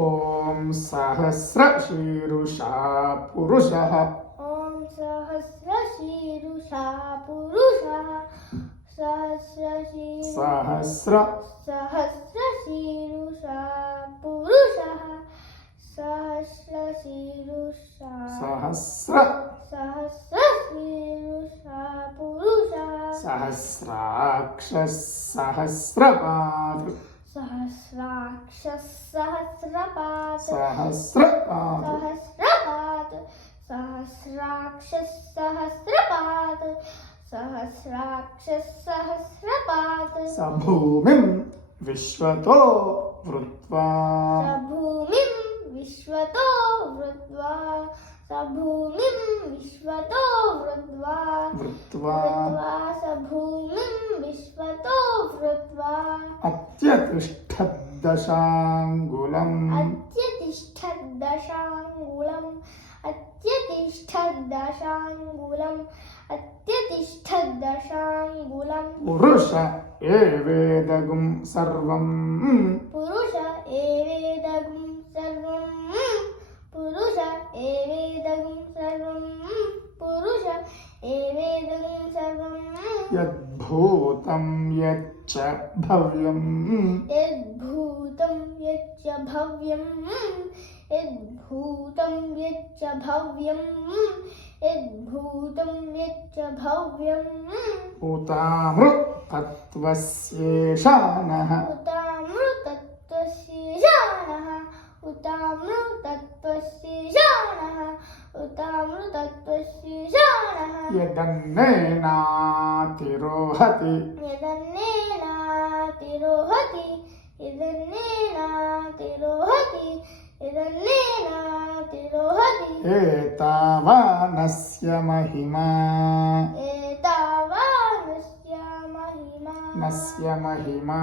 ॐ सहस्रशीरुषा पुरुषः ॐ सहस्रशीरुषा पुरुषः सहस्रशीरुषा पुरुषः सहस्रशीरुषा पुरुषः सहस्राक्षः सहस्रपाद सहस्राक्षः सहस्रपाद सहस्राक्षः सहस्रपाद स भूमिं विश्वतो वृत्वा अत्यतिष्ठद्दशाङ्गुलम् पुरुष एवेदगुं सर्वं पुरुष एवेदगुं सर्वं यद्भूतं यच्च भव्यं यद्भूतं यच्च भव्यं उतामृतत्वस्येषानः यदन्नेनातिरोहति एतावानस्य महिमा एतावानस्य महिमा